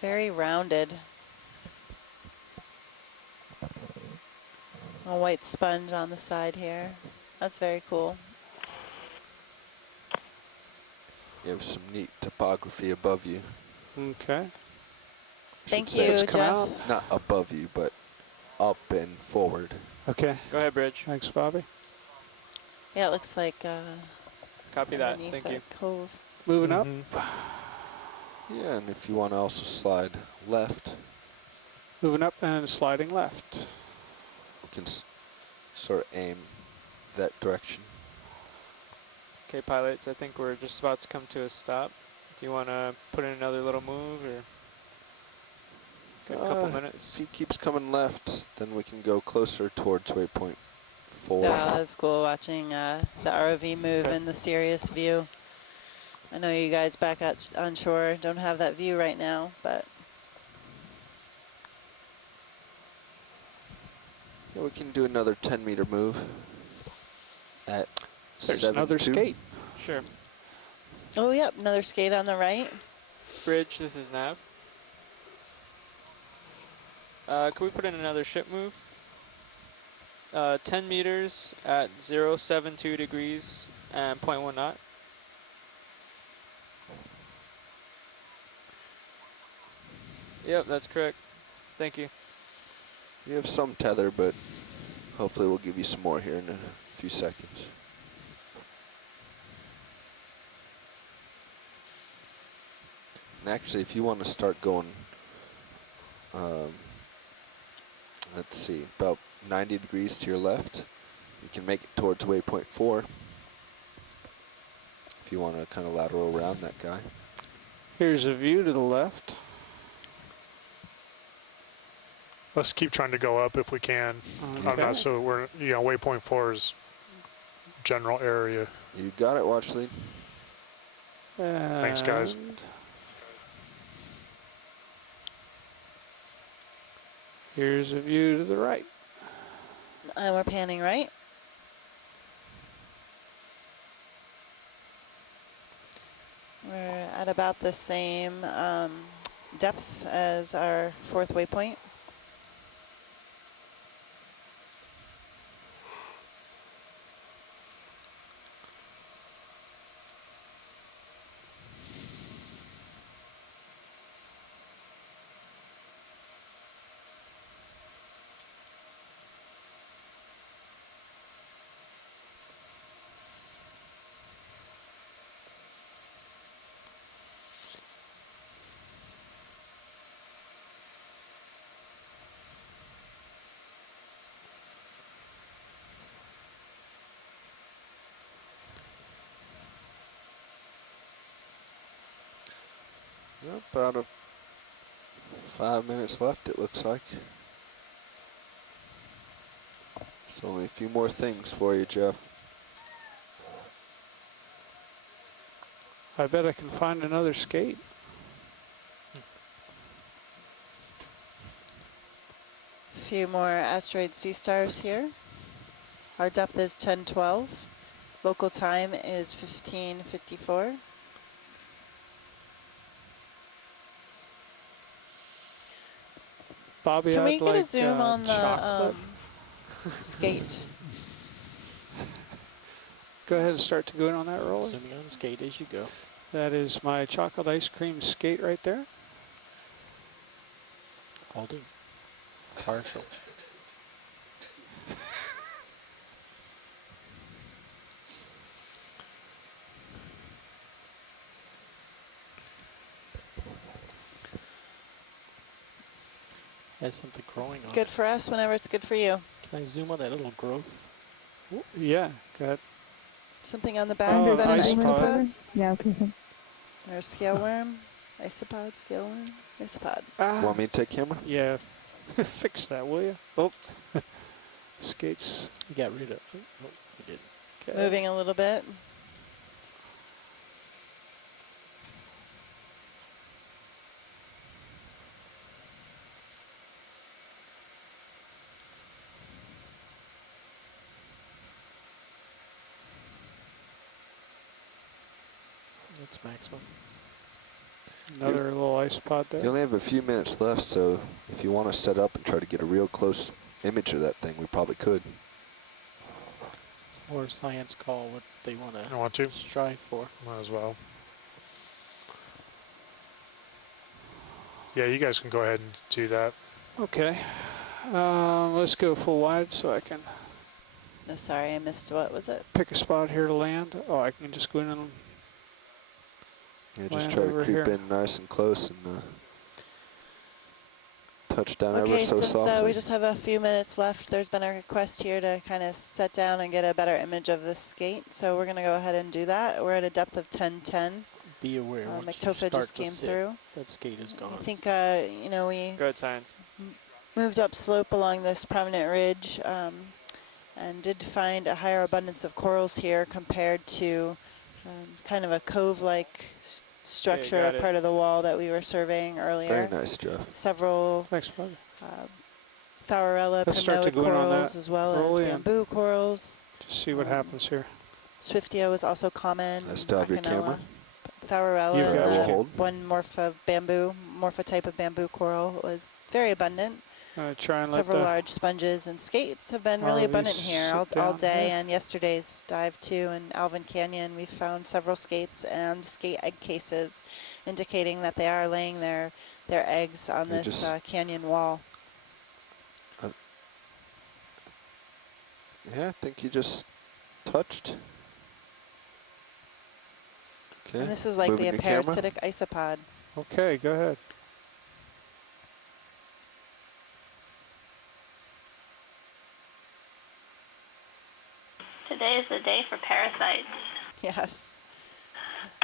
Very rounded. A white sponge on the side here. That's very cool. You have some neat topography above you. Okay. Thank Should say. you, Let's come Jeff. out. Not above you, but up and forward. Okay. Go ahead, Bridge. Thanks, Bobby. Yeah, it looks like Copy that. underneath Thank that you. cove. Moving up. Yeah, and if you want to also slide left, Moving up and sliding left. you can sort of aim that direction. Okay, pilots, I think we're just about to come to a stop. Do you want to put in another little move, or got a couple minutes? If he keeps coming left, then we can go closer towards waypoint 4. Yeah, that's cool watching the ROV move Okay. in the Sirius view. I know you guys back out on shore don't have that view right now, but Yeah, we can do another 10-meter move at There's 7-2. another skate. Sure. oh yep, another skate on the right. Bridge, this is Nav. Could we put in another ship move? 10 meters at 072 degrees and 0.1 knot. Yep, that's correct. Thank you. You have some tether, but hopefully we'll give you some more here in a few seconds. And actually, if you want to start going, let's see, about 90 degrees to your left, you can make it towards waypoint 4. If you want to kind of lateral around that guy. Here's a view to the left. Let's keep trying to go up if we can. Okay. Not so we're, waypoint 4 is general area. You got it, watch lead. Thanks, guys. And here's a view to the right. And we're panning right. We're at about the same depth as our 4th waypoint. Yep, about 5 minutes left, it looks like. So only a few more things for you, Jeff. I bet I can find another skate. A few more asteroid sea stars here. Our depth is 1012. Local time is 1554. Bobby, Can we I'd get a like zoom on the chocolate. skate? Go ahead and start to go in on that roller. Zooming on the skate as you go. That is my chocolate ice cream skate right there. I'll do. Partial. Has something growing on Good it. for us whenever it's good for you. Can I zoom on that little growth? Yeah, go ahead. Something on the back, Oh, is that an isopod. isopod? Yeah, okay. Or a scale worm? Isopod, scale worm, isopod. Want me to take camera? Yeah. Fix that, will you? Oh. Skates. You got rid of it. Oh, you didn't. Okay. Moving a little bit. That's maximum. Another little ice pod You there. only have a few minutes left, so if you want to set up and try to get a real close image of that thing, we probably could. It's more science call what they want I to want to. strive for. Might as well. Yeah, you guys can go ahead and do that. Okay. Let's go full wide so I can No, sorry, I missed. What was it? pick a spot here to land. Oh, I can just go in and Yeah, just land try to over creep here. in nice and close and touch down ever Okay, so since softly. we just have a few minutes left, there's been a request here to kind of set down and get a better image of the skate. So we're going to go ahead and do that. We're at a depth of 1010. Be aware once you McTofa start just to came sit, through. that skate is gone. I think, you know, we Go ahead, science. moved up slope along this prominent ridge and did find a higher abundance of corals here compared to kind of a cove-like structure, got it. part of the wall that we were surveying earlier. Very nice, Jeff. Several Thanks, bud. Thorarella Let's start to primnoid go in on corals that, as well Rolly, as and bamboo corals. just see what happens here. Swiftia is also common. I still have your Acanella. camera. Thorarella, You've got it. Hold. one morpha type of bamboo coral was very abundant. Try and let Several the large sponges and skates have been really ROVs abundant here sit all down day, here. and yesterday's dive too in Alvin Canyon. We found several skates and skate egg cases, indicating that they are laying their eggs on They this just- canyon wall. Yeah, I think you just touched. Okay. And this is likely moving a your camera. parasitic isopod. Okay, go ahead. Today is the day for parasites. Yes.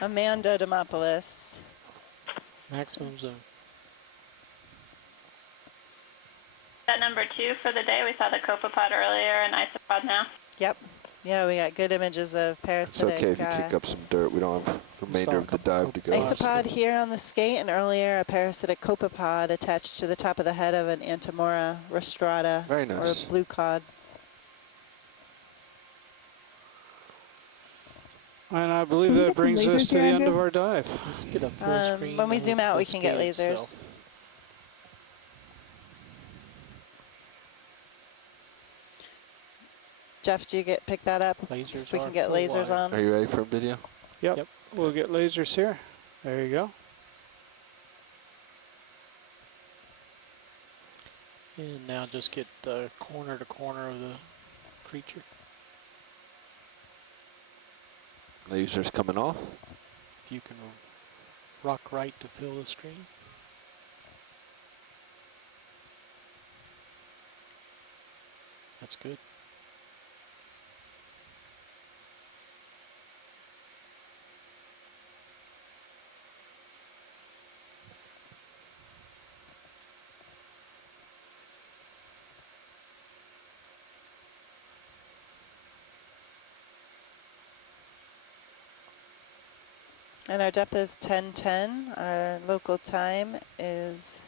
Amanda Demopoulos. Maximum zone. That number 2 for the day. We saw the copepod earlier and isopod now. Yep. Yeah, we got good images of It's parasitic. okay if you kick up some dirt. We don't have the remainder Saw a of the couple dive to go. Isopod here on the skate, and earlier a parasitic copepod attached to the top of the head of an Antemora rostrata, Very nice. or blue cod. And I believe that brings us to the end of our dive. Let's get a full screen. When we of zoom out, the we can get skate lasers. itself. Jeff, do you pick that up? Lasers If we are can get full lasers wide. on. Are you ready for a video? Yep. Yep. We'll get lasers here. There you go. And now just get corner to corner of the creature. Lasers coming off. If you can rock right to fill the screen. That's good. And our depth is 1010. Our local time is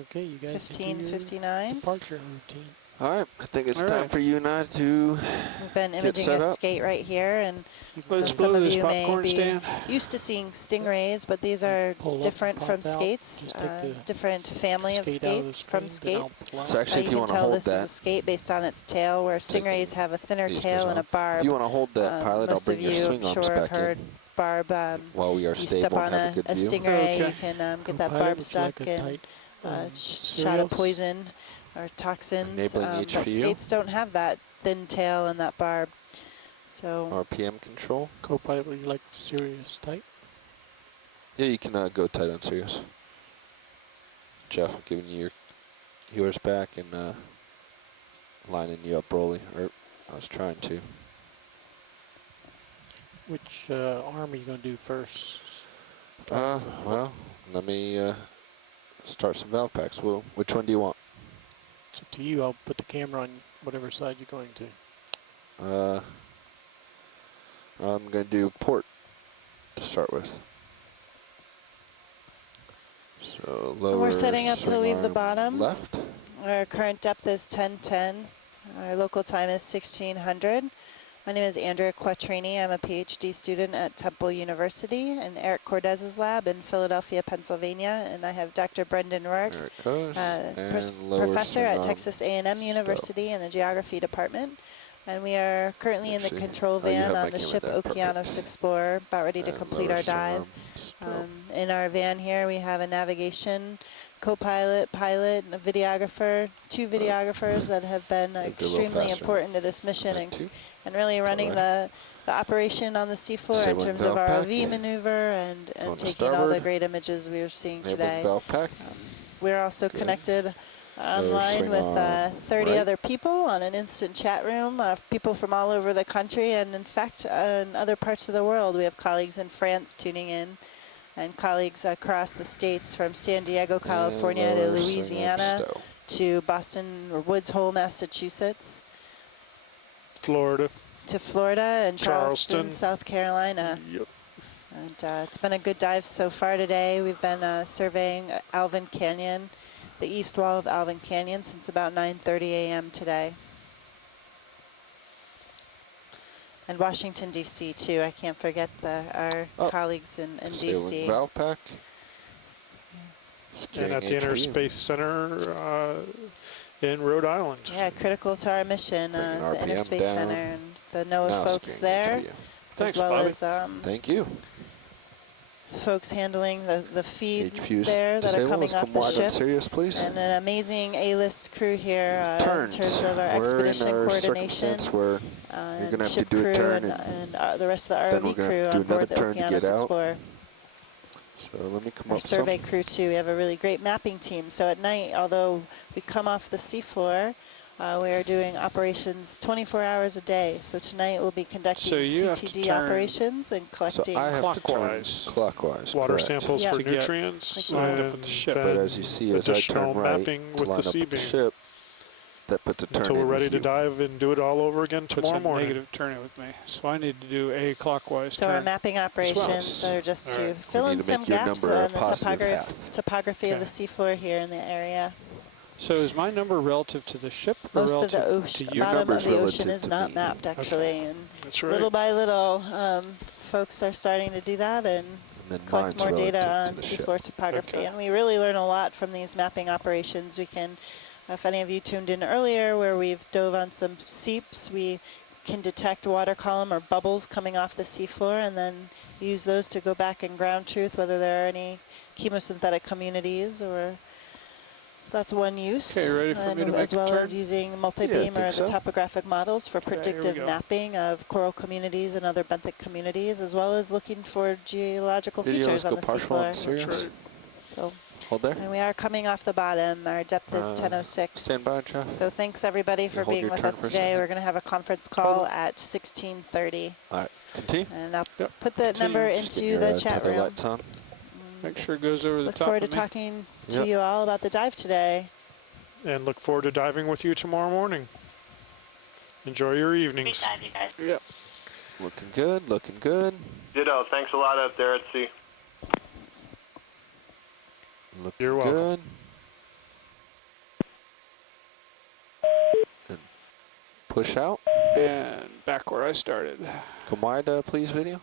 Okay, you guys can do your 15:59. departure routine. All right, I think it's All time right. for you and I to We've been Get imaging set a up. skate right here, and Let's some blow of this you may popcorn be stand. used to seeing stingrays, but these are Pull up and different from pop out. skates, Just take the different family of skate out of the skates from screen, then I'll skates. fly. So actually, if you you can want to tell hold this is a that, skate based on its tail, where Take stingrays have a thinner these tail goes and a off. barb. if you want to hold that, pilot, I'll Most bring of your you, swing I'm arms sure, have back heard in barb. while we are You step stable on and have a a good view. stingray, Okay. you can get that Co-pilot barb looks stuck like a and tight, shot of cereals. poison or toxins. Enabling each but for you. skates don't have that thin tail and that barb. So RPM control. Co-pilot, would you like serious tight? Yeah, you can go tight on Sirius. Jeff, I'm giving you yours back and lining you up, Rolly. Or I was trying to. Which arm are you going to do first? Well, let me start some valve packs. Well, which one do you want? It's up to you. I'll put the camera on whatever side you're going to. I'm going to do port to start with. So lower. we're setting up to swing leave the arm bottom. Left. Our current depth is 1010. Our local time is 1600. My name is Andrea Quattrini. I'm a PhD student at Temple University in Eric Cordez's lab in Philadelphia, Pennsylvania. And I have Dr. Brendan Rourke, There it goes. And lower professor swing at arm Texas A&M University in the geography department. And we are currently in the Actually, control you van have on my the camera ship there, Okeanos perfect. Explorer, about ready to And complete lower our swing dive. arm still. In our van here, we have a navigation co-pilot, pilot, and a videographer, two videographers that have been Maybe a little extremely faster. important to this mission Back two. and really running right. the operation on the seafloor in Disabling terms of valve our pack. ROV maneuver Going and to taking all the starboard. great images we were seeing Enabling today. valve pack. We're also Good. connected online swing with arm 30 right. other people on an instant chat room, people from all over the country and in fact in other parts of the world. We have colleagues in France tuning in and colleagues across the states from San Diego, California to lower swing arm Louisiana stow. to Boston or Woods Hole, Massachusetts Florida. to Florida and Charleston, Charleston. South Carolina. Yep. And it's been a good dive so far today. We've been surveying Alvin Canyon, the east wall of Alvin Canyon, since about 9:30 a.m. today. And Washington, D.C. too. I can't forget our colleagues in Disabling D.C. valve pack. And at the Inner HV. Space Center in Rhode Island. Yeah, critical to our mission, Bringing the Inner RPM Space down. Center and the NOAA Now folks securing there, HV. Thanks, as well Bobby. as Thank you. folks handling the feeds HVs there that are disable. coming Let's off come the wide ship. and serious, please. And an amazing A-list crew here in Turns. terms of our We're expedition in our coordination. circumstance where you're going to have to ship do a crew turn and the rest of the then ROV we're gonna crew have to on do another board the turn to get Okeanos out. Explorer. So let me come Our up survey some. crew too. We have a really great mapping team. So at night, although we come off the seafloor, we are doing operations 24 hours a day. So tonight we'll be conducting So you have to CTD turn- operations and So collecting. I have Clockwise. to turn clockwise. Water correct. samples Yep. for To get nutrients, lined up and with the ship. then But as you see, as I additional turn right mapping to with line the up with the C-beam. ship, that puts a turn until in we're ready with to you. dive and do it all over again Puts tomorrow a morning. negative turn in with me. So I need to do a clockwise So our turn. mapping operations well. are just All to right. fill We in need to some make your gaps number a on the positive half. topography of the Okay. seafloor here in the area. So is my number relative to the ship or Most of relative the to ocean, you? Your bottom of number's the ocean relative is to not me. mapped actually, and That's right. little by little, folks are starting to do that and And then collect mine's more data relative on to the ship. seafloor topography. Okay. And we really learn a lot from these mapping operations. We can, if any of you tuned in earlier where we've dove on some seeps, we can detect water column or bubbles coming off the seafloor and then use those to go back and ground truth whether there are any chemosynthetic communities or that's one use. Okay, ready for me to make as a well turn? as using multi-beam Yeah, I or think the so. topographic models for Okay, here we predictive go. mapping of coral communities and other benthic communities, as well as looking for geological Video, features let's on go the partial on seafloor. serious. right. So, Hold there. and we are coming off the bottom. Our depth is 10:06. Stand by, Jeff. So thanks everybody for hold being your with turn us for a today. second. We're going to have a conference call at 16:30, All right, continue. and I'll Yep, put that continue. number Just get into your, the chat tether room. lights on. Make sure it goes over the Look top forward to of me. talking to Yep. you all about the dive today. And look forward to diving with you tomorrow morning. Enjoy your Great evenings. dive, you guys. Yep. Looking good, looking good. Ditto. Thanks a lot out there at sea. Looking You're welcome. good. And push out. And back where I started. Come wide, please, video.